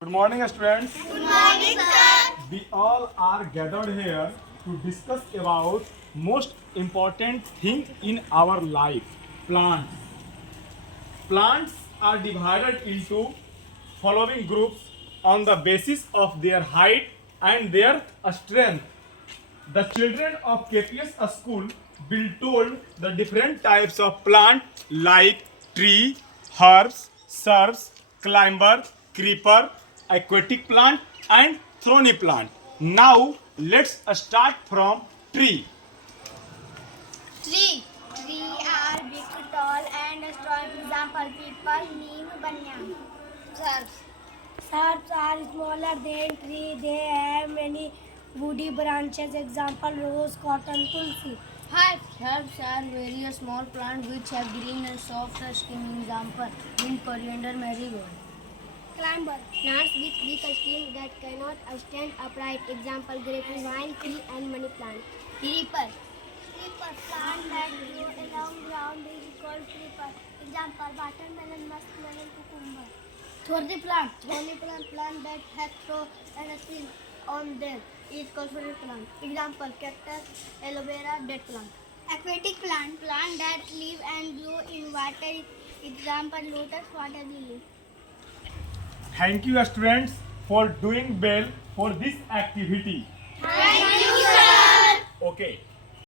Good morning, students. Good morning, sir. We all are gathered here to discuss about most important thing in our life, plants. Plants are divided into following groups on the basis of their height and their strength. The children of KPS school will told the different types of plant like tree, herbs, shrubs, climber, creeper, aquatic plant and thorny plant. Now let's start from tree. Tree. Tree are big, tall, and strong. Example: people, neem, banyan. Shrubs. Shrubs are smaller than tree. They have many woody branches. Example: rose, cotton, tulsi. Herbs. Herbs are very small plants which have green and soft skin. Example: mint, coriander, marigold. Climber. Plants with big stem that cannot stand upright. Example: grapevine, pea, and money plant. Creeper. Creeper plant that grow along ground is called creeper. Example: watermelon, muskmelon, cucumber. Thorny plant. Thorny plant that has thorns and spines on them is called thorny plant. Example: cactus, aloe vera, date plant. Aquatic plant. Plant that live and grow in water. Example: lotus, water lily. Thank you, students, for doing well for this activity. Thank you, sir. Okay.